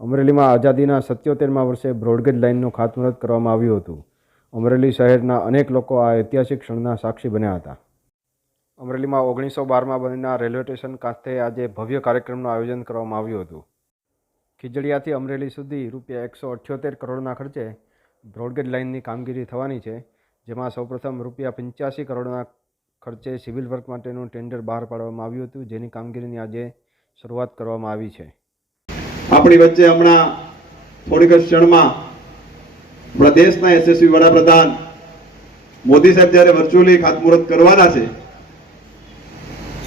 અમરેલીમાં આઝાદીના 77મા વર્ષે બ્રોડગેજ લાઇનનું ખાતમુહૂર્ત કરવામાં આવ્યું હતું. અમરેલી શહેરના અનેક લોકો આ ઐતિહાસિક ક્ષણના સાક્ષી બન્યા હતા. અમરેલીમાં 1912માં બનેલા રેલવે સ્ટેશન ખાતે આજે ભવ્ય કાર્યક્રમનું આયોજન કરવામાં આવ્યું હતું. ખીજડીયાથી અમરેલી સુધી ₹178 કરોડના ખર્ચે બ્રોડગેજ લાઇનની કામગીરી થવાની છે, જેમાં સૌપ્રથમ ₹85 કરોડના ખર્ચે સિવિલ વર્ક માટેનું ટેન્ડર બહાર પાડવામાં આવ્યું હતું, જેની કામગીરીની આજે શરૂઆત કરવામાં આવી છે. આપણી વચ્ચે હમણાં થોડીક ક્ષણમાં આપણા દેશના યશસ્વી વડાપ્રધાન મોદી સાહેબ જ્યારે વર્ચ્યુઅલી ખાતમુહૂર્ત કરવાના છે,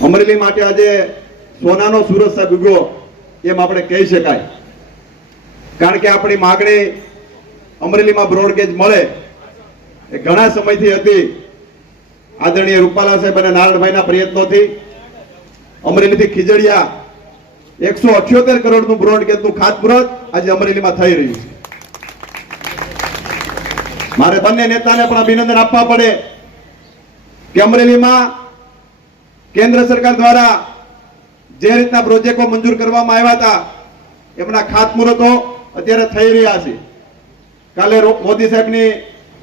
અમરેલી માટે આજે સોનાનો સૂરજ સાહેબ ઉગ્યો એમ આપણે કહી શકાય. કારણ કે આપણી માગણી અમરેલીમાં બ્રોડગેજ મળે એ ઘણા સમયથી હતી. આદરણીય રૂપાલા સાહેબ અને નારણભાઈના પ્રયત્નોથી અમરેલીથી ખીજડીયા 178 કરોડનું બ્રોડગેજનું ખાતમુહૂર્ત આજે અમરેલીમાં થઈ રહ્યું છે. મારે બંને નેતાને પણ અભિનંદન આપવા પડે કે અમરેલીમાં કેન્દ્ર સરકાર દ્વારા જે રીતના પ્રોજેક્ટો મંજૂર કરવામાં આવ્યા હતા એમના ખાતમુહૂર્તો અત્યારે થઈ રહ્યા છે. કાલે મોદી સાહેબની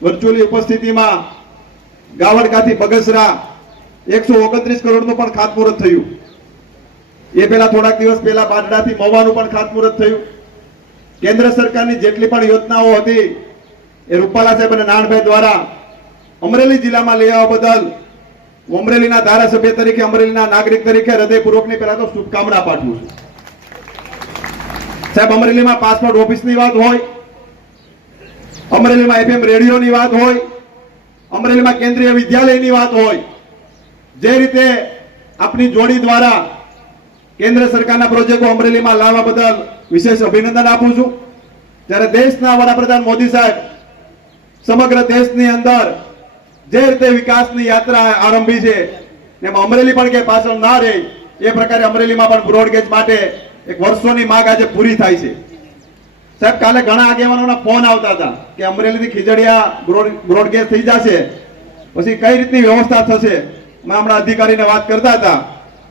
વર્ચ્યુઅલી ઉપસ્થિતિમાં ગાવડકાથી બગસરા 129 કરોડનું પણ ખાતમુહૂર્ત થયું. એ પહેલા થોડાક દિવસ પહેલા બારડાથી મવાનું પણ ખાતમુહૂર્ત થયું. કેન્દ્ર સરકારની જેટલી પણ યોજનાઓ હતી એ રૂપાલા સાહેબ અને નારણભાઈ દ્વારા અમરેલી જિલ્લામાં લઈ આવવા બદલ અમરેલીના ધારાસભ્ય તરીકે, અમરેલીના નાગરિક તરીકે હૃદયપૂર્વકની પહેલા તો શુભકામના પાઠવું છું. સાહેબ, અમરેલીમાં પાસપોર્ટ ઓફિસની વાત હોય, અમરેલીમાં FM રેડિયોની વાત હોય, અમરેલીમાં કેન્દ્રીય વિદ્યાલયની વાત હોય, જે રીતે આપની જોડી દ્વારા કેન્દ્ર સરકારના પ્રોજેક્ટો અમરેલીમાં લાવવા બદલ વિશેષ અભિનંદન આપું છું. જ્યારે દેશના વડાપ્રધાન મોદી સાહેબ સમગ્ર દેશની અંદર જે રીતે વિકાસની યાત્રા આરંભી છે એમાં અમરેલી પણ કે પાછળ ના રહે એ પ્રકારે અમરેલીમાં પણ બ્રોડગેજ માટે એક વર્ષોની માંગ આજે પૂરી થાય છે. સાહેબ, કાલે ઘણા આગેવાનોના ફોન આવતા હતા કે અમરેલીથી ખીજડીયા બ્રોડગેજ થઈ જશે, પછી કઈ રીતની વ્યવસ્થા થશે. મેં હમણાં અધિકારીને વાત કરતા હતા,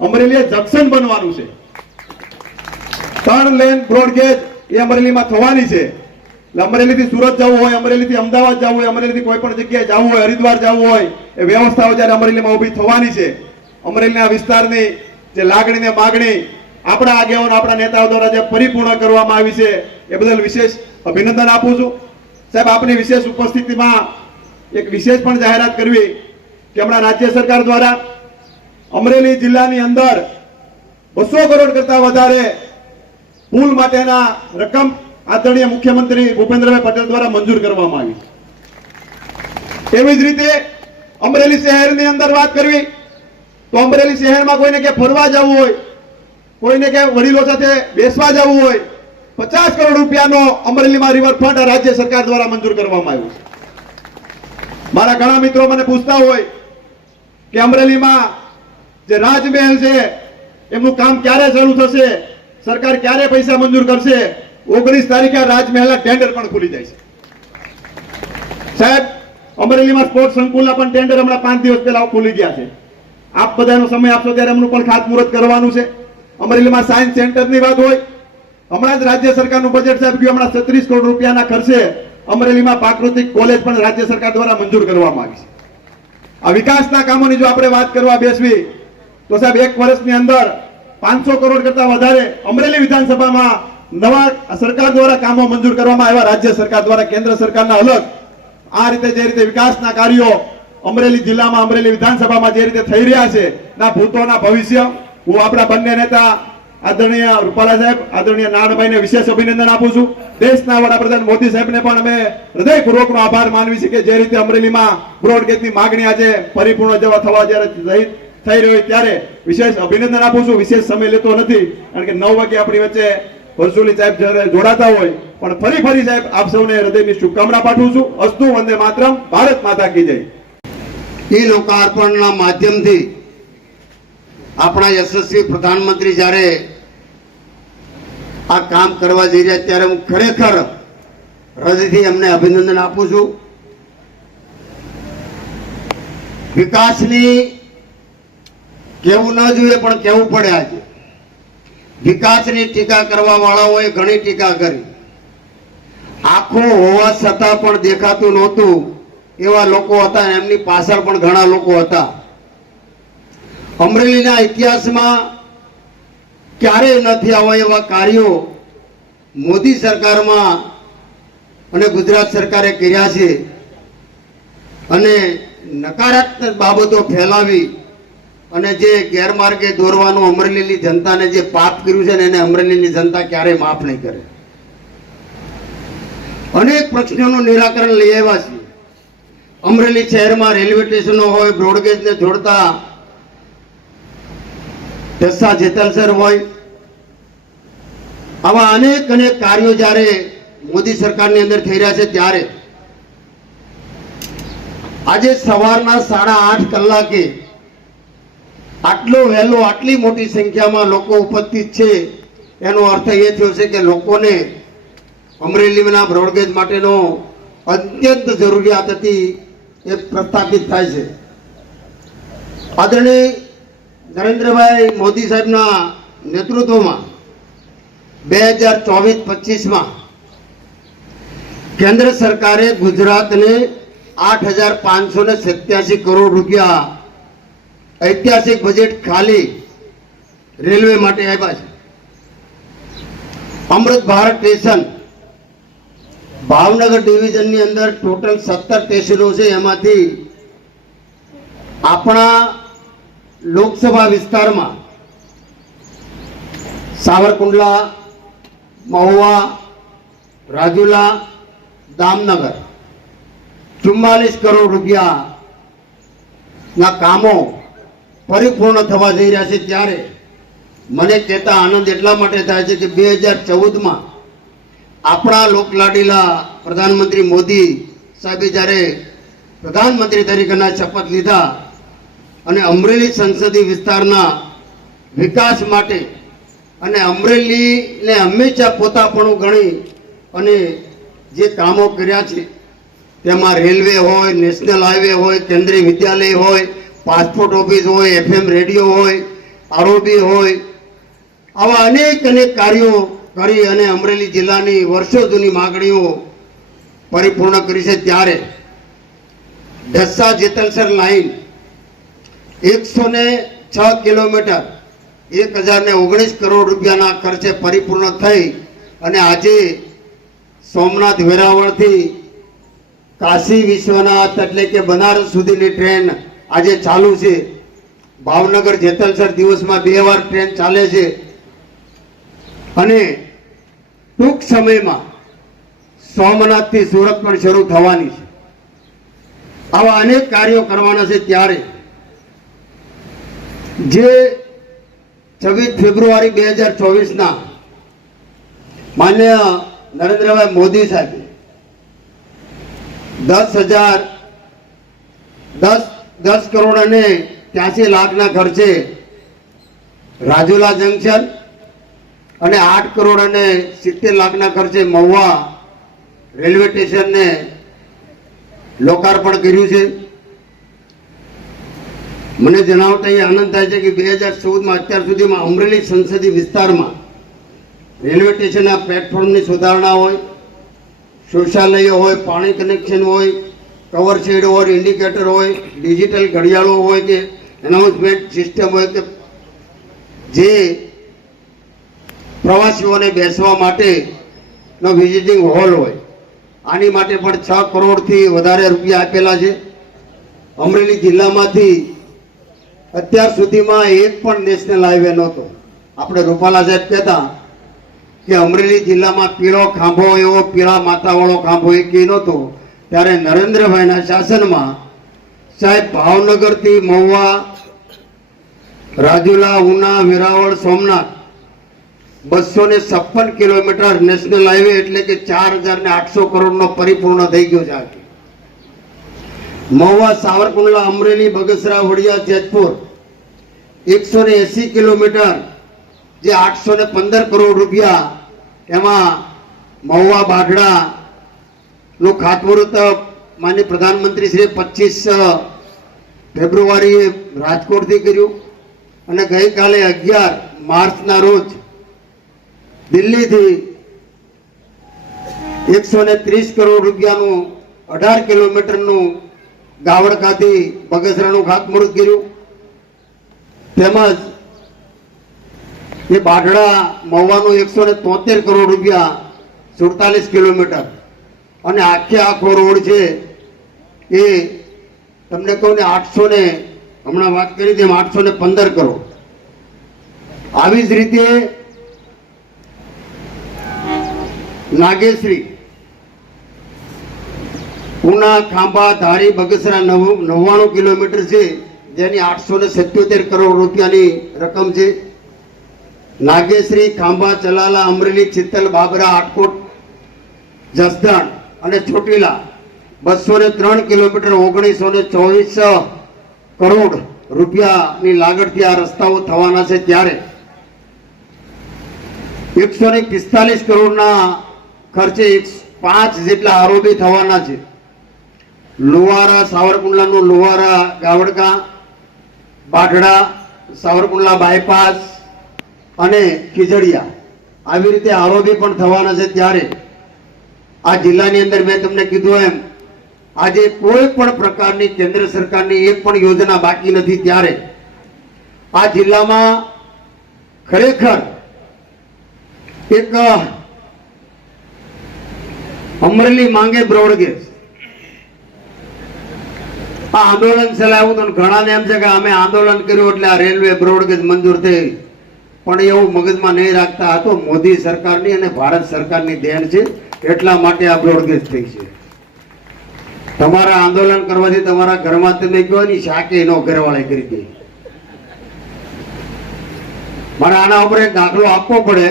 અમરેલી જંકશન બનવાનું છે. 3 લેન બ્રોડગેજ એ અમરેલીમાં થવાની છે. એટલે અમરેલીથી સુરત જવું હોય, અમરેલીથી અમદાવાદ જવું હોય, અમરેલીથી કોઈ પણ જગ્યાએ જવું હોય, હરિદ્વાર જવું હોય, એ વ્યવસ્થાઓ જ્યારે અમરેલીમાં ઊભી થવાની છે. અમરેલીના વિસ્તારની જે લાગણી ને માગણી આપણા આગેવાનો, આપણા નેતાઓ દ્વારા જે પરિપૂર્ણ કરવામાં આવી છે એ બદલ વિશેષ અભિનંદન આપું છું. સાહેબ, આપની વિશેષ ઉપસ્થિતિમાં એક વિશેષ પણ જાહેરાત કરવી કે હમણાં રાજ્ય સરકાર દ્વારા અમરેલી જિલ્લાની અંદર 200 કરોડ કરતા વધારે પુલ માટેના રકમ આદરણીય મુખ્યમંત્રી ભૂપેન્દ્રભાઈ પટેલ દ્વારા મંજૂર કરવામાં આવી. એવી જ રીતે અમરેલી શહેરની અંદર વાત કરવી તો અમરેલી શહેરમાં કોઈને કે ફરવા જવું હોય, કોઈને કે વડીલો સાથે બેસવા જવું હોય, 50 કરોડ રૂપિયાનો અમરેલીમાં રિવરફ્રન્ટ રાજ્ય સરકાર દ્વારા મંજૂર કરવામાં આવ્યું છે. મારા ઘણા મિત્રો મને પૂછતા હોય કે અમરેલીમાં જે રાજમહેલ છે એમનું કામ ક્યારે શરૂ થશે, સરકાર ક્યારે પૈસા મંજૂર કરશે. 19 તારીખે રાજમહેલના ટેન્ડર પણ ખુલી જાય છે. સાહેબ, અમરેલીમાં સ્પોર્ટ સંકુલના પણ ટેન્ડર હમણાં 5 દિવસ પહેલા ખુલી ગયા છે. આપ બધાનો સમય આપશો ત્યારે એમનું પણ ખાતમુહૂર્ત કરવાનું છે. અમરેલીમાં સાયન્સ સેન્ટરની વાત હોય, હમણાં જ રાજ્ય સરકારનું બજેટ સાહેબ ગયું, હમણાં 36 કરોડ રૂપિયાના ખર્ચે અમરેલીમાં પ્રાકૃતિક કોલેજ પણ રાજ્ય સરકાર દ્વારા મંજૂર કરવામાં આવી છે. આ વિકાસના કામોની જો આપણે વાત કરવા બેસવી તો સાહેબ 1 વર્ષની અંદર 500 કરોડ કરતા વધારે અમરેલી વિધાનસભામાં નવા સરકાર દ્વારા કામો મંજૂર કરવામાં આવ્યા, રાજ્ય સરકાર દ્વારા, કેન્દ્ર સરકારના અલગ. આ રીતે જે રીતે વિકાસના કાર્યો અમરેલી જિલ્લામાં, અમરેલી વિધાનસભામાં જે રીતે થઈ રહ્યા છે ના ભૂતોના ભવિષ્ય, હું આપણા બંને નેતા આદરણીય રૂપાલા સાહેબ, આદરણીય નારણભાઈને વિશેષ અભિનંદન આપું છું. દેશના વડાપ્રધાન મોદી સાહેબને પણ અમે હૃદયપૂર્વકનો આભાર માનવી છે કે જે રીતે અમરેલીમાં બ્રોડગેજની માગણી આજે પરિપૂર્ણ જવા થવા જ્યારે થઈ રહ્યો ત્યારે વિશેષ અભિનંદન આપું છું. વિશેષ સમય લેતો નથી કારણ કે 9 વાગે આપણી વચ્ચે વર્ચ્યુઅલી સાહેબ જ્યારે જોડાતા હોય, પણ ફરી સાહેબ આપ સૌને હૃદયની શુભકામના પાઠવું છું. અસ્તુ વંદે માતરમ, ભારત માતા કી જય. એ લોકાર્પણના માધ્યમથી આપણા યશસ્વી પ્રધાનમંત્રી જ્યારે આ કામ કરવા જઈ રહ્યા ત્યારે હું ખરેખર હૃદયથી એમને અભિનંદન આપું છું. વિકાસની કહેવું ન જોઈએ પણ કહેવું પડે. આજે વિકાસની ટીકા કરવા વાળાઓએ ઘણી ટીકા કરી. આખું હોવા છતાં પણ દેખાતું નહોતું એવા લોકો હતા અને એમની પાછળ પણ ઘણા લોકો હતા. અમરેલીના ઇતિહાસમાં ક્યારેય નથી આવા એવા કાર્યો મોદી સરકારમાં અને ગુજરાત સરકારે કર્યા છે અને નકારાત્મક બાબતો ફેલાવી અને જે ગેરમાર્ગે દોરવાનું અમરેલીની જનતાને જે પાપ કર્યું છે ને એને અમરેલીની જનતા ક્યારેય માફ નહીં કરે. અનેક પ્રશ્નોનું નિરાકરણ લઈ આવ્યા છે. અમરેલી શહેરમાં રેલવે સ્ટેશનો હોય, બ્રોડગેજને જોડતા ઢસા જેતલસર હોય, આવા અનેક કાર્યો જ્યારે મોદી સરકારની અંદર થઈ રહ્યા છે ત્યારે આજે સવારના 8:30 કલાકે આટલો વહેલો આટલી મોટી સંખ્યામાં લોકો ઉપસ્થિત છે એનો અર્થ એ થયો છે કે લોકોને અમરેલીના બ્રોડગેજ માટેનો અત્યંત જરૂરિયાત હતી એ પ્રસ્થાપિત થાય છે. આદરણીય નરેન્દ્રભાઈ મોદી સાહેબના નેતૃત્વમાં 2024-25માં કેન્દ્ર સરકારે ગુજરાતને 8,587 કરોડ રૂપિયા ઐતિહાસિક બજેટ ખાલી રેલવે માટે આપ્યા છે. અમૃત ભારત સ્ટેશન ભાવનગર ડિવિઝનની અંદર ટોટલ 17 સ્ટેશનો છે. એમાંથી આપણા લોકસભા વિસ્તારમાં સાવરકુંડલા, મહુવા, રાજુલા, દામનગર 44 કરોડ રૂપિયાના કામો પરિપૂર્ણ થવા જઈ રહ્યા છે. ત્યારે મને કહેતા આનંદ એટલા માટે થાય છે કે 2014માં આપણા લોકલાડીલા પ્રધાનમંત્રી મોદી સાહેબે જ્યારે પ્રધાનમંત્રી તરીકેના શપથ લીધા અને અમરેલી સંસદીય વિસ્તારના વિકાસ માટે અને અમરેલીને હંમેશા પોતાપણું ગણી અને જે કામો કર્યા છે તેમાં રેલવે હોય, નેશનલ હાઈવે હોય, કેન્દ્રીય વિદ્યાલય હોય, પાસપોર્ટ ઓફિસ હોય, FM રેડિયો હોય, આરઓબી હોય, આવા અનેક કાર્યો કરી અને અમરેલી જિલ્લાની વર્ષો જૂની માગણીઓ પરિપૂર્ણ કરી છે. ત્યારે ઢસા જેતલસર લાઈન 106 કિલોમીટર 1,019 કરોડ રૂપિયાના ખર્ચે પરિપૂર્ણ થઈ અને આજે સોમનાથ વેરાવળથી કાશી વિશ્વનાથ એટલે કે બનારસ સુધીની ટ્રેન આજે ચાલુ છે. ભાવનગર જેતલસર દિવસમાં 2 વાર ટ્રેન ચાલે છે અને ટૂંક સમયમાં સોમનાથથી સુરત પણ શરૂ થવાની છે. આવા અનેક કાર્યો કરવાના છે. ત્યારે જે 26 ફેબ્રુઆરી 2024ના માન્ય નરેન્દ્રભાઈ મોદી સાહેબે 10 કરોડ અને 83 લાખના ખર્ચે રાજુલા જંકશન અને 8 કરોડ અને 70 લાખના ખર્ચે મહુવા રેલવે સ્ટેશનને લોકાર્પણ કર્યું છે. મને જણાવતા એ આનંદ થાય છે કે 2014માં અત્યાર સુધીમાં અમરેલી સંસદીય વિસ્તારમાં રેલવે સ્ટેશનના પ્લેટફોર્મની સુધારણા હોય, શૌચાલયો હોય, પાણી કનેક્શન હોય, કવર શેડ હોય, ઇન્ડિકેટર હોય, ડિજિટલ ઘડિયાળો હોય કે એનાઉન્સમેન્ટ સિસ્ટમ હોય કે જે પ્રવાસીઓને બેસવા માટેનો વિઝિટિંગ હોલ હોય, આની માટે પણ 6 કરોડથી વધારે રૂપિયા આપેલા છે. અમરેલી જિલ્લામાંથી અત્યાર સુધીમાં એક પણ નેશનલ હાઈવે નહોતો. આપણે રૂપાલા સાહેબ કહેતા કે અમરેલી જિલ્લામાં પીળો ખાંભો એવો પીળા માથાવાળો ખાંભો એક નહોતો. ત્યારે નરેન્દ્રભાઈના શાસનમાં સાહેબ ભાવનગરથી Mahuva, Rajula, Una, Veraval, Somnath 256 kilometre national highway એટલે કે 4,800 કરોડનો પરિપૂર્ણ થઈ ગયો છે. મહુવા, સાવરકુંડલા, અમરેલી, બગસરા, વડિયા, જેતપુર 180 કિલોમીટર જે 815 કરોડ રૂપિયા, એમાં મહુવા બાઢડા નું ખાતમુહૂર્ત માન્ય પ્રધાનમંત્રી શ્રી 25 ફેબ્રુઆરીએ રાજકોટથી કર્યું અને ગઈકાલે 11 માર્ચના રોજ દિલ્હીથી 130 કરોડ રૂપિયાનું 18 કિલોમીટરનું ગાવડકાથી બગસરાનું ખાતમુહૂર્ત કર્યું. તેમજ એ બાઢડા મહુવાનું 173 કરોડ રૂપિયા 47 કિલોમીટર અને આખો રોડ છે એ તમને કહું ને 800 ને હમણાં વાત કરી તેમ 815 કરોડ. આવી જ રીતે નાગેશ્રી ઉના ખાંભા ધારી બગસરા 99 કિલોમીટર છે, જેની 877 કરોડ રૂપિયાની રકમ છે. નાગેશ્રી ખાંભા ચલાલા અમરેલી ચિત્તલ બાબરા આટકોટ જસદણ અને ચોટીલા 203 કિલોમીટર 1924 કરોડ રૂપિયાની લાગતથી આ રસ્તાઓ થવાના છે. ત્યારે 145 કરોડના ખર્ચે 5 જેટલા આરોબી થવાના છે. લુવારા સાવરકુંડલાનું લુવારા ગાવડકા, બાઢડા સાવરકુંડલા બાયપાસ અને ખીજડીયા આવી રીતે આરોબી પણ થવાના છે. ત્યારે આ જિલ્લાની અંદર મેં તમને કીધું એમ આજે કોઈ પણ પ્રકારની કેન્દ્ર સરકારની એક પણ યોજના બાકી નથી. ત્યારે આ જિલ્લામાં ખરેખર એક અમરેલી માંગે બ્રોડગેજ આ આંદોલન ચલાવ્યું હતું. ઘણાને એમ છે કે અમે આંદોલન કર્યું એટલે આ રેલવે બ્રોડગેજ મંજૂર થઈ, પણ એવું મગજમાં નહીં રાખતા. આ તો મોદી સરકારની અને ભારત સરકારની દેન છે, એટલા માટે આ બ્રોડગેજ થઈ છે. તમારા આંદોલન કરવાથી તમારા ઘરમાં તમે કહો ની શાકે નો ઘરવાળે કરી દે. મારે આના ઉપર એક દાખલો આપવો પડે.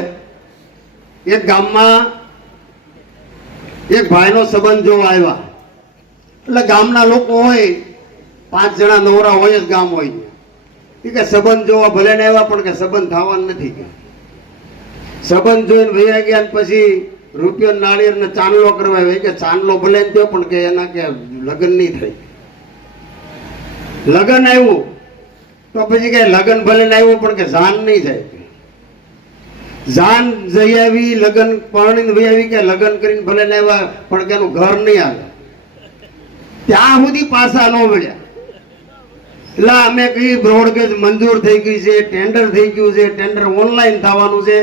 એક ગામમાં એક ભાઈનો સંબંધ જોવા આવ્યા. એટલે ગામના લોકો હોય 5 જણા નવરા હોય જ ગામ હોય કે સંબંધ જોવા ભલે ને આવ્યા પણ કે સંબંધ થવાનું નથી. કે સંબંધ જોઈને વૈયા ગયા ને પછી રૂપિયો નાળિયેર ને ચાંદલો કરવા આવે કે ચાંદલો ભલે જ થયો પણ કે એના કે લગ્ન નહીં થાય. લગ્ન આવ્યું તો પછી કે લગ્ન ભલે ને આવ્યું પણ કે જાન નહીં જાય. જાન જઈ આવી, લગ્ન પરણીને વહી આવી કે લગ્ન કરીને ભલે ને આવ્યા પણ કે એનું ઘર નહીં આવે. ત્યાં સુધી પાછા ન મળ્યા. એટલે અમે કઈ બ્રોડગેજ મંજૂર થઈ ગઈ છે, ટેન્ડર થઈ ગયું છે, ટેન્ડર ઓનલાઈન થવાનું છે,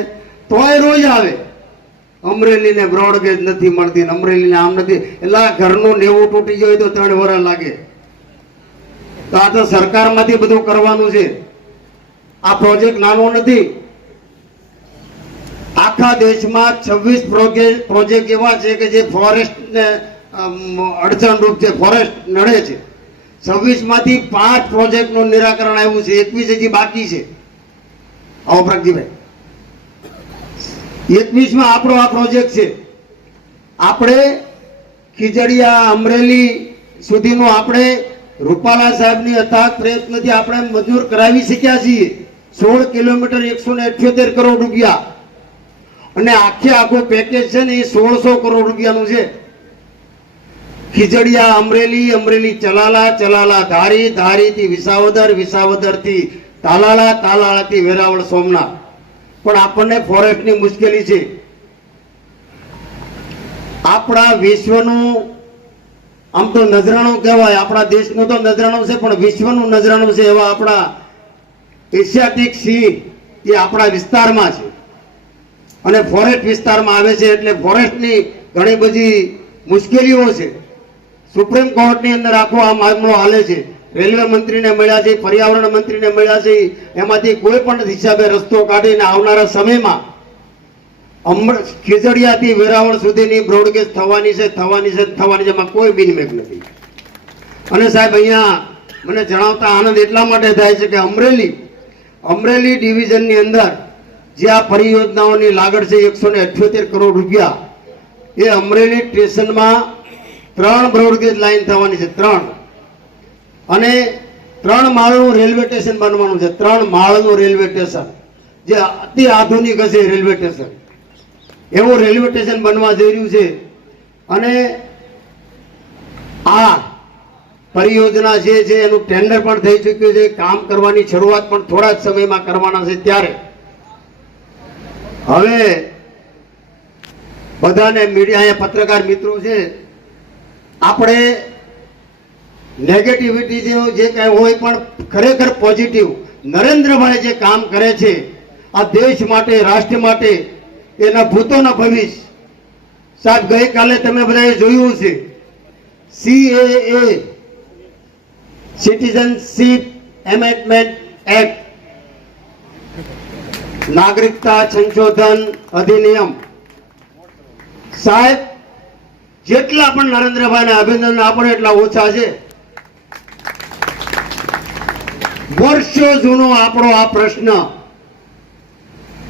તોય રોજ આવે અમરેલી ને બ્રોડગેજ નથી મળતી, અમરેલી ને આમ નથી. એટલે આ ઘરનું નેવું તૂટી ગયું તો 3 વર્ષ લાગે. તો આ તો સરકારમાંથી બધું કરવાનું છે. આ પ્રોજેક્ટ નાનો નથી. આખા દેશમાં 26 પ્રોજેક્ટ એવા છે કે જે ફોરેસ્ટ ને અડચણરૂપ છે, ફોરેસ્ટ નડે છે. 26 માંથી 5 પ્રોજેક્ટ નું નિરાકરણ આવ્યું છે, 21 હજી બાકી છે. આવો પ્રગજીભાઈ 21 માં આપણો આ પ્રોજેક્ટ છે. આપણે ખીજડીયા અમરેલી સુધીનો આપણે રૂપાલા સાહેબની અથાગ પ્રયત્નથી આપણે મંજૂર કરાવી શક્યા છીએ. 16 કિલોમીટર 178 કરોડ રૂપિયા અને આખું પેકેજ છે ને એ 1600 કરોડ રૂપિયાનું છે. ખીજડીયા અમરેલી, અમરેલી ચલાલા, ચલાલા ધારી, ધારી થી વિસાવદર, વિસાવદર થી તાલાળા, તાલાળા થી વેરાવળ સોમનાથ. પણ આપણને ફોરેસ્ટની મુશ્કેલી છે. આપણા વિશ્વનું આમ તો નજરાણું કહેવાય, આપણા દેશનું તો નજરાણું છે પણ વિશ્વનું નજરાણું છે એવા આપણા એશિયાટિક સિંહ એ આપણા વિસ્તારમાં છે અને ફોરેસ્ટ વિસ્તારમાં આવે છે. એટલે ફોરેસ્ટની ઘણી બધી મુશ્કેલીઓ છે. સુપ્રીમ કોર્ટની અંદર આખો આ મામલો હાલે છે. રેલવે મંત્રીને મળ્યા છે, પર્યાવરણ મંત્રીને મળ્યા છે. એમાંથી કોઈ પણ હિસાબે રસ્તો કાઢીને આવનારા સમયમાં ખીજડીયાથી વેરાવળ સુધીની બ્રોડગેજ થવાની છે, થવાની છે, થવાની છે. એમાં કોઈ બિનમેક નથી. અને સાહેબ અહીંયા મને જણાવતા આનંદ એટલા માટે થાય છે કે અમરેલી ડિવિઝનની અંદર જે આ પરિયોજનાઓની લાગત છે 178 કરોડ રૂપિયા, એ અમરેલી સ્ટેશનમાં 3 બ્રોડગેજ લાઈન થવાની છે. 3 અને 3 માળનું રેલવે સ્ટેશન બનવાનું છે. 3 માળનું રેલવે સ્ટેશન જે અતિ આધુનિક હશે રેલવે સ્ટેશન, એવું રેલવે સ્ટેશન બનવા જઈ રહ્યું છે. અને આ પરિયોજના જે છે એનું ટેન્ડર પણ થઈ ચૂક્યું છે. કામ કરવાની શરૂઆત પણ થોડા જ સમયમાં કરવાના છે. ત્યારે હવે બધાને મીડિયા પત્રકાર મિત્રો છે, આપણે નેગેટિવિટી જે કઈ હોય પણ ખરેખર પોઝિટિવ નરેન્દ્રભાઈ જે કામ કરે છે આ દેશ માટે, રાષ્ટ્ર માટે, એના ભૂતોના ભવિષ્ય. સાહેબ ગઈકાલે તમે બધાએ જોયું છે CAA સિટીઝનશીપ એમેન્ડમેન્ટ એક્ટ, નાગરિકતા સંશોધન અધિનિયમ. સાહેબ જેટલા પણ નરેન્દ્રભાઈને અભિનંદન આપણે એટલા ઓછા છે. વર્ષો જૂનો આપણો આ પ્રશ્ન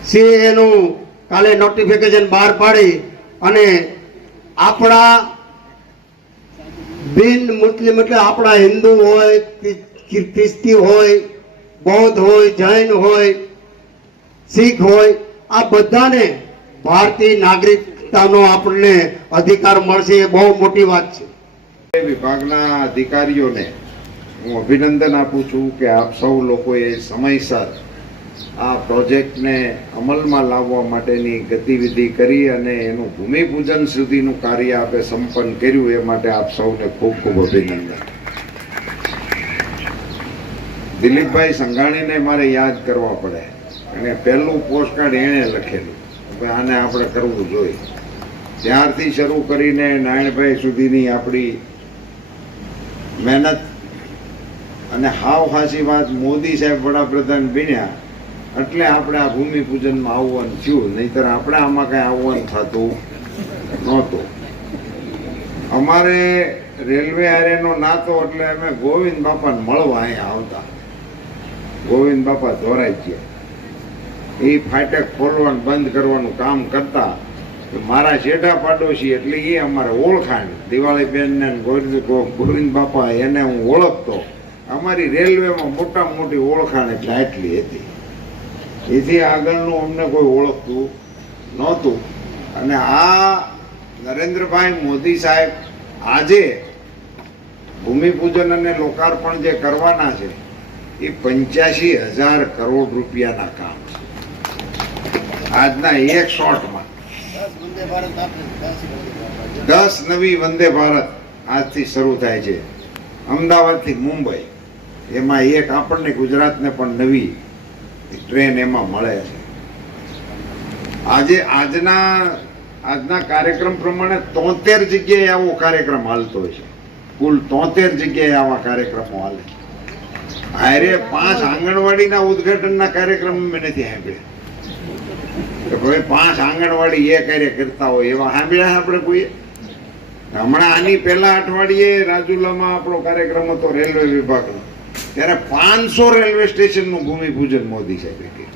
CAA નું કાલે નોટિફિકેશન બહાર પાડી અને આપણા બિન મુસ્લિમ એટલે આપણા હિન્દુ હોય, ખ્રિસ્તી હોય, બૌદ્ધ હોય, જૈન હોય, શીખ હોય, આ બધાને ભારતીય નાગરિકતાનો આપણને અધિકાર મળશે એ બહુ મોટી વાત છે. વિભાગના અધિકારીઓને હું અભિનંદન આપું છું કે આપ સૌ લોકોએ સમયસર આ પ્રોજેક્ટને અમલમાં લાવવા માટેની ગતિવિધિ કરી અને એનું ભૂમિપૂજન સુધીનું કાર્ય આપે સંપન્ન કર્યું એ માટે આપ સૌને ખૂબ ખૂબ અભિનંદન. દિલીપભાઈ સંઘાણીને મારે યાદ કરવા પડે અને પહેલું પોસ્ટકાર્ડ એણે લખેલું કે આને આપણે કરવું જોઈએ. ત્યારથી શરૂ કરીને નારાયણભાઈ સુધીની આપણી મહેનત અને હાવ ખાસી વાત મોદી સાહેબ વડાપ્રધાન બન્યા એટલે આપણે આ ભૂમિપૂજનમાં આવવાનું થયું, નહીતર આપણે આમાં કઈ આવવાનું થતું નહોતું. અમારે રેલવે હારેનો નાતો એટલે અમે ગોવિંદ બાપાને મળવા અહીંયા આવતા. ગોવિંદ બાપા ધોરાઈ ગયા, એ ફાટક ખોલવાનું બંધ કરવાનું કામ કરતા. મારા શેઠા પાડોશી એટલે એ અમારે ઓળખાણ, દિવાળી બેન ને ગોવિંદ બાપા એને હું ઓળખતો. અમારી રેલવેમાં મોટામાં મોટી ઓળખાણ એટલે આટલી હતી, એથી આગળનું અમને કોઈ ઓળખતું નહોતું. અને આ નરેન્દ્રભાઈ મોદી સાહેબ આજે ભૂમિપૂજન અને લોકાર્પણ જે કરવાના છે એ 85,000 કરોડ રૂપિયાના કામ છે. આજના એક શોટમાં 10 નવી વંદે ભારત આજથી શરૂ થાય છે, અમદાવાદથી મુંબઈ. એમાં એક આપણને ગુજરાતને પણ નવી ટ્રેન એમાં મળે છે. આજના કાર્યક્રમ પ્રમાણે 73 જગ્યાએ આવો કાર્યક્રમ હાલતો હોય છે. કુલ 73 જગ્યાએ આવા કાર્યક્રમો હાલે. આરે 5 આંગણવાડીના ઉદ્ઘાટનના કાર્યક્રમ મેં નથી સાંભળ્યા કે ભાઈ 5 આંગણવાડી એ કાર્ય કરતા હોય એવા સાંભળ્યા આપણે કોઈ. હમણાં આની પહેલા અઠવાડિયે રાજુલામાં આપણો કાર્યક્રમ હતો રેલવે વિભાગનો, ત્યારે 500 રેલવે સ્ટેશનનું ભૂમિપૂજન મોદી સાહેબે કર્યું.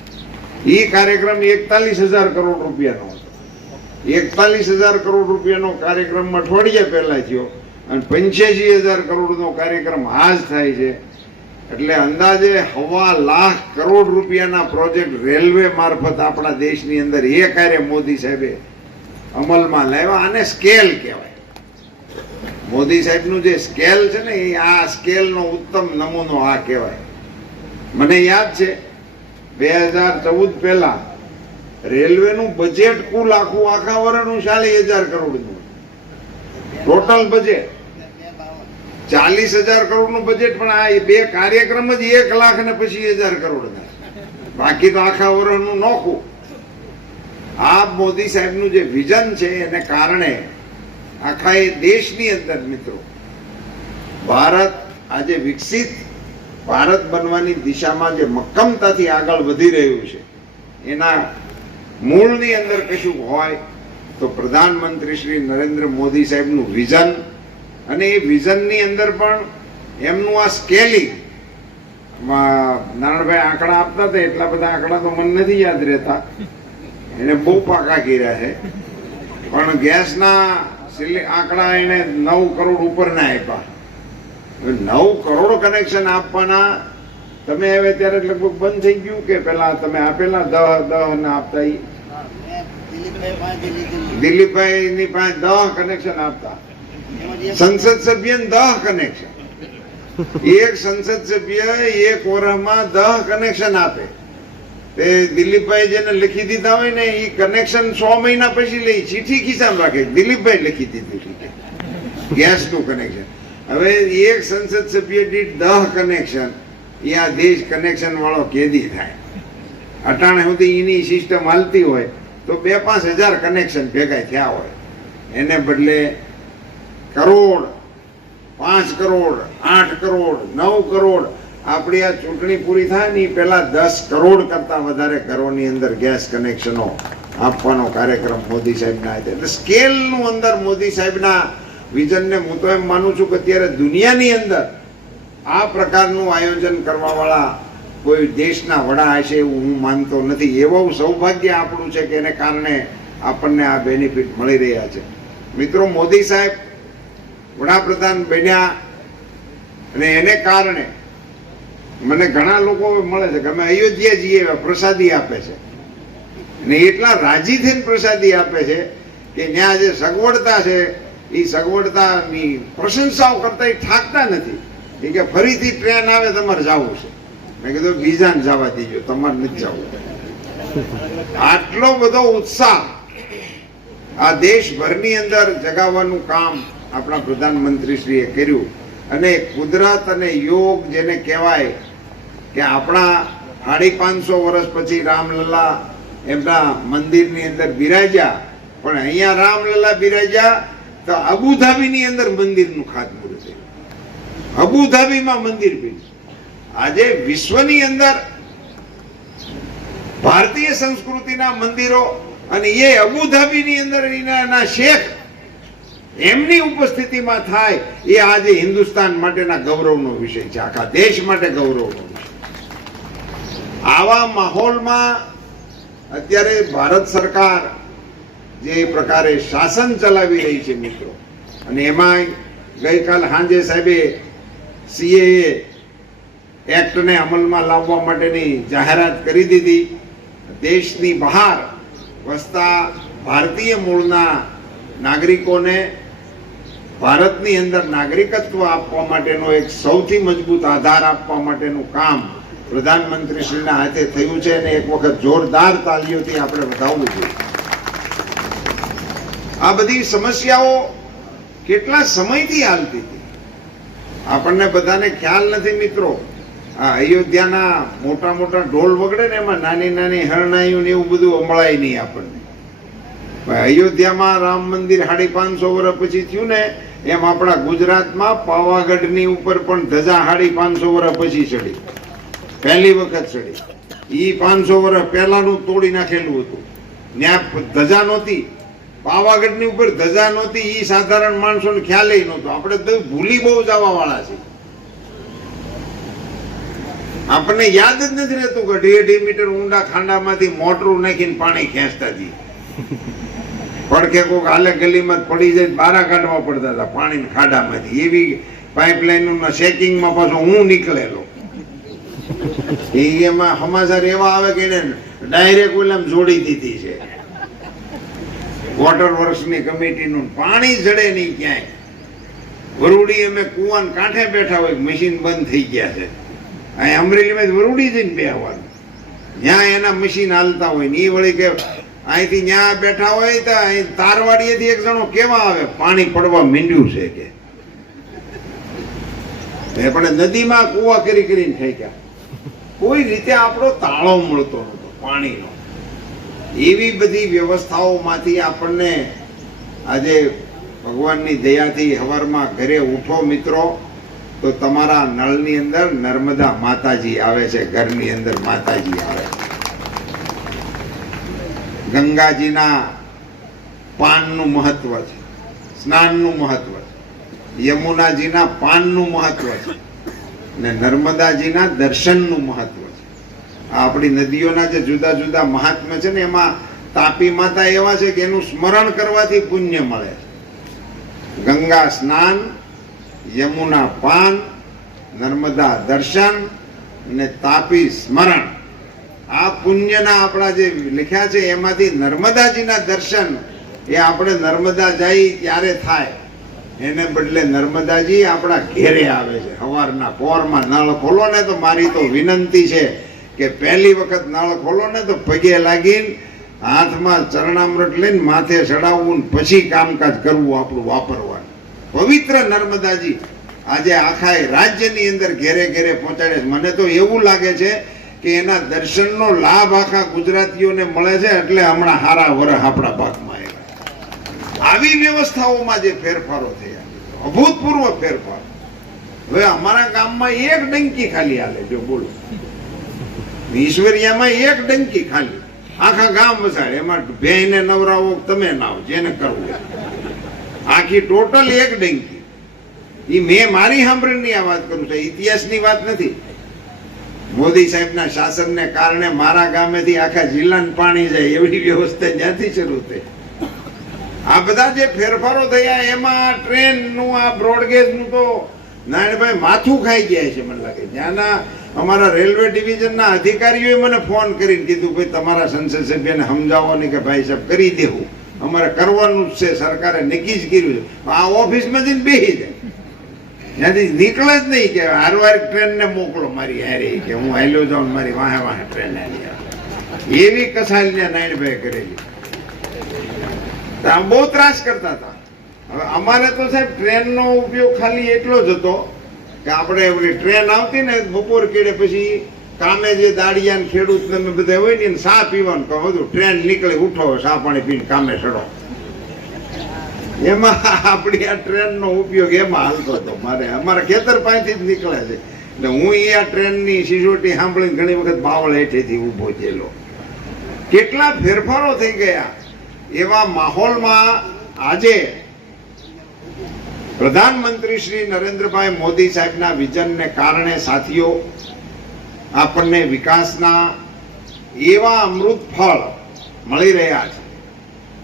એ કાર્યક્રમ 41,000 કરોડ રૂપિયાનો હતો. 41,000 કરોડ રૂપિયાનો કાર્યક્રમ અઠવાડિયા પહેલા થયો અને 85,000 કરોડનો કાર્યક્રમ આજ થાય છે. એટલે અંદાજે 1.25 લાખ કરોડ રૂપિયાના પ્રોજેક્ટ રેલવે મારફત આપણા દેશની અંદર એ કાર્ય મોદી સાહેબે અમલમાં લાવ્યા. આને સ્કેલ કહેવાય. મોદી સાહેબનું જે સ્કેલ છે ને એ આ સ્કેલનો ઉત્તમ નમૂનો આ કહેવાય. મને યાદ છે 2014 પહેલા રેલવેનું બજેટ કુલ આખા વર્ષનું 40,000 કરોડનું ટોટલ બજેટ. 40,000 કરોડનું બજેટ, પણ આ બે કાર્યક્રમ જ 1 લાખ ને પછી 1,000 કરોડના, બાકી તો આખા વર્ષનું નોખું. આ મોદી સાહેબનું જે વિઝન છે એને કારણે આખા એ દેશની અંદર મિત્રો ભારત આજે વિકસિત ભારત બનવાની દિશામાં જે મક્કમતાથી આગળ વધી રહ્યું છે એના મૂળની અંદર કશું હોય તો પ્રધાનમંત્રી શ્રી નરેન્દ્ર મોદી સાહેબનું વિઝન. અને એ વિઝનની અંદર પણ એમનું આ સ્કેલિંગ. નારાયણભાઈ આંકડા આપતા હતા, એટલા બધા આંકડા તો મને નથી યાદ રહેતા, એને બહુ પાકા કર્યા છે. પણ ગેસના આંકડા એને 9 કરોડ ઉપરના આપ્યા. 9 કરોડ કનેક્શન આપવાના તમે હવે ત્યારે લગભગ બંધ થઈ ગયું કે પેલા તમે આપેલા 10 ને આપતા? દિલીપભાઈ ની પાસે 10 કનેક્શન આપતા. સંસદ સભ્ય 10 કનેક્શન. એક સંસદ સભ્ય એક વર્ષમાં 10 કનેક્શન આપે. તે દિલીપભાઈ જેને લખી દીધા હોય ને એ કનેક્શન 6 મહિના પછી લઈ ચીઠી ખિસ્સામાં રાખે દિલીપભાઈ લખી દીધું છે ગેસનું કનેક્શન. હવે એક સંસદ સભ્ય દીઠ 10 કનેક્શન એ આ દેશ કનેક્શન વાળો કેદી થાય. અટાણે સુધી એની સિસ્ટમ હાલતી હોય તો 2-5 હજાર કનેક્શન ભેગા થયા હોય, એને બદલે કરોડ, 5 કરોડ, 8 કરોડ, 9 કરોડ આપણી આ ચૂંટણી પૂરી થાય ને પેલા 10 કરોડ કરતા વધારે ઘરોની અંદર ગેસ કનેક્શનો આપવાનો કાર્યક્રમ મોદી સાહેબના હાથે. એટલે સ્કેલનું અંદર મોદી સાહેબના વિઝનને હું તો એમ માનું છું કે અત્યારે દુનિયાની અંદર આ પ્રકારનું આયોજન કરવા વાળા કોઈ દેશના વડા હશે એવું હું માનતો નથી. એવું સૌભાગ્ય આપણું છે કે એને કારણે આપણને આ બેનિફિટ મળી રહ્યા છે. મિત્રો, મોદી સાહેબ વડાપ્રધાન બન્યા અને એને કારણે મને ઘણા લોકો મળે છે કે અમે અયોધ્યા જઈએ પ્રસાદી આપે છે અને એટલા રાજી થઈને પ્રસાદી આપે છે કે ત્યાં જે સગવડતા છે એ સગવડતાની પ્રશંસાઓ કરતા એ થાકતા નથી. એ કે ફરીથી ટ્રેન આવે તમારે જવું છે. મેં કીધું બીજાને જવા દેજો, તમારે નથી જવું. આટલો બધો ઉત્સાહ આ દેશભરની અંદર જગાવવાનું કામ આપણા પ્રધાનમંત્રીશ્રીએ કર્યું. અને કુદરત અને યોગ જેને કહેવાય કે આપણા 550 વર્ષ પછી રામલલા એમના મંદિરની અંદર બિરાજ્યા, પણ અહીંયા રામલલા બિરાજ્યા તો અબુધાબીની અંદર મંદિરનું ખાતમુહૂર્ત થયું. અબુધાબીમાં મંદિર બન્યું. આજે વિશ્વની અંદર ભારતીય સંસ્કૃતિના મંદિરો અને એ અબુધાબીની અંદર એના શેખ એમની ઉપસ્થિતિમાં થાય એ આજે હિન્દુસ્તાન માટેના ગૌરવનો વિષય છે, આખા દેશ માટે ગૌરવનો વિષય. આવા માહોલમાં અત્યારે ભારત સરકાર જે પ્રકારે શાસન ચલાવી રહી છે મિત્રો, અને એમાં ગઈકાલ સાંજે સાહેબે સીએએ એક્ટને અમલમાં લાવવા માટેની જાહેરાત કરી દીધી. દેશની બહાર વસતા ભારતીય મૂળના નાગરિકોને ભારતની અંદર નાગરિકત્વ આપવા માટેનો એક સૌથી મજબૂત આધાર આપવા માટેનું કામ પ્રધાનમંત્રીશ્રીના હાથે થયું છે અને એક વખત જોરદાર તાલીઓથી આપણે વધાવવું જોઈએ. આ બધી સમસ્યાઓ કેટલા સમયથી હાલતી હતી આપણને બધાને ખ્યાલ નથી મિત્રો. આ અયોધ્યાના મોટા મોટા ઢોલ વગડે ને એમાં નાની નાની હરણાયું ને એવું બધું સંભળાય નહીં આપણને. અયોધ્યામાં રામ મંદિર 550 વર્ષ પછી થયું ને એમ આપણા ગુજરાતમાં પાવાગઢની ઉપર પણ ધજા 550 વર્ષ પછી ચડી, પહેલી વખત ચડી. ઈ 500 વર્ષ પહેલાનું તોડી નાખેલું હતું. ત્યાં ધજા નહોતી, પાવાગઢની ઉપર ધજા નહોતી. ઈ સાધારણ માણસોને ખ્યાલ નહોતો. આપણે તો ભૂલી બહુ જવા વાળા છે. આપણને યાદ જ નથી રહેતું કે 1.5 મીટર ઊંડા ખાંડામાંથી મોટરું નાખીને પાણી ખેંચતા હતી. પડખે કોક હાલે ગલીમાં પડી જાય બારા કાઢવા પડતા હતા પાણીના ખાડામાંથી. એવી પાઇપલાઇનના શેકિંગમાં પાછો હું નીકળેલો. એમાં સમાચાર એવા આવે કે એને ડાયરેક્ટ ઓલામ જોડી દીધી છે વોટર વર્ક્સની કમિટીનું. પાણી જડે નહીં ક્યાંય. વરુડી અમે કુવાન કાંઠે બેઠા હોય, મશીન બંધ થઈ ગયા છે. અહીં અમરેલીમાં વરુડી જઈને બેહવાનું, ત્યાં એના મશીન હાલતા હોય ને એ વળી કે અહીંથી ત્યાં બેઠા હોય તો અહીં તારવાડીએથી એક જણો કેવા આવે પાણી પડવા માંડ્યું છે કે આપણે નદીમાં કુવા કરીને ઠેક્યા. કોઈ રીતે આપણો તાળો મળતો નતો પાણીનો. એવી બધી વ્યવસ્થાઓમાંથી આપણને આજે ભગવાનની દયાથી હવારમાં ઘરે ઉઠો મિત્રો તો તમારા નળની અંદર નર્મદા માતાજી આવે છે, ઘરની અંદર માતાજી આવે. ગંગાજીના પાનનું મહત્વ છે, સ્નાનનું મહત્વ છે, યમુનાજીના પાનનું મહત્વ છે અને નર્મદાજીના દર્શનનું મહત્વ છે. આ આપણી નદીઓના જે જુદા જુદા મહાત્મ્ય છે ને એમાં તાપી માતા એવા છે કે એનું સ્મરણ કરવાથી પુણ્ય મળે છે. ગંગા સ્નાન, યમુના પાન, નર્મદા દર્શન અને તાપી સ્મરણ, આ પુણ્યના આપણા જે લખ્યા છે એમાંથી નર્મદાજીના દર્શન એ આપણે નર્મદા જઈ ત્યારે થાય. એને બદલે નર્મદાજી આપણા ઘેરે આવે છે. સવારના પોરમાં નળ ખોલો ને તો મારી તો વિનંતી છે કે પહેલી વખત નળ ખોલો ને તો પગે લાગીને હાથમાં ચરણામૃત લઈને માથે ચડાવવું ને પછી કામકાજ કરવું આપણું વાપરવાનું. પવિત્ર નર્મદાજી આજે આખા રાજ્યની અંદર ઘેરે ઘેરે પહોંચાડે છે. મને તો એવું લાગે છે કે એના દર્શનનો લાભ આખા ગુજરાતીઓને મળે છે, એટલે હમણાં હારા વરહ આપણા ભાગમાં આવ્યા. આવી વ્યવસ્થાઓમાં જે ફેરફારો થયા, અભૂતપૂર્વ ફેરફાર. હવે અમારા ગામમાં એક ડંકી ખાલી હાલે, જો બોલો, ઈશ્વરિયામાં એક ડંકી ખાલી, આખા ગામ વસાડે. એમાં ભેંને નવરાવો તમે નાવ, જેને કરવું આખી ટોટલ એક ડંકી. એ મેં મારી સાંભળીની આ વાત કરું છું, ઇતિહાસની વાત નથી. મોદી સાહેબના શાસનને કારણે મારા ગામેથી આખા જિલ્લાને પાણી જાય એવી વ્યવસ્થા જ્યાંથી શરૂ થઈ. આ બધા જે ફેરફારો થયા એમાં ટ્રેનનું આ બ્રોડગેજનું તો નારાયણભાઈ માથું ખાઈ ગયા છે મને લાગે. જ્યાંના અમારા રેલવે ડિવિઝનના અધિકારીઓએ મને ફોન કરીને કીધું ભાઈ તમારા સંસદ સભ્યને સમજાવવાની કે ભાઈ સાહેબ કરી દેવું, અમારે કરવાનું જ છે, સરકારે નક્કી જ કર્યું છે. આ ઓફિસમાં જઈને બેસી જાય, ત્યાંથી નીકળે જ નહીં કે હારવાર ટ્રેનને મોકલો મારી હારે, કે હું હાલ્યો જાઉં મારી વાહે વાહે ટ્રેન હાલી. એવી કસાલને નારાયણભાઈ કરેલી. બહુ ત્રાસ કરતા હતા. હવે અમારે તો સાહેબ ટ્રેનનો ઉપયોગ ખાલી એટલો જ હતો કે આપણે ઓલી ટ્રેન આવતી ને બપોર કેડે પછી કામે જે દાડિયા ને ખેડૂત ને બધા હોય ને ચા પીવાનું કહું બધું, ટ્રેન નીકળે ઉઠો ચા પાણી પીને કામે ચડો. એમાં આપણી આ ટ્રેનનો ઉપયોગ એમાં હાલતો હતો. અમારા ખેતર પાસેથી જ નીકળે છે એટલે હું આ ટ્રેનની સિસોટી સાંભળીને ઘણી વખત બાવળ હેઠેથી ઊભો થયેલો. કેટલા ફેરફારો થઈ ગયા. એવા માહોલમાં આજે પ્રધાનમંત્રી શ્રી નરેન્દ્રભાઈ મોદી સાહેબના વિઝનને કારણે સાથીઓ આપણને વિકાસના એવા અમૃત ફળ મળી રહ્યા છે.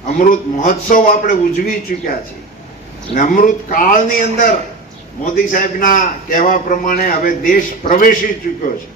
અમૃત મહોત્સવ આપણે ઉજવી ચૂક્યા છીએ અને અમૃત કાળની અંદર મોદી સાહેબના કહેવા પ્રમાણે હવે દેશ પ્રવેશી ચૂક્યો છે.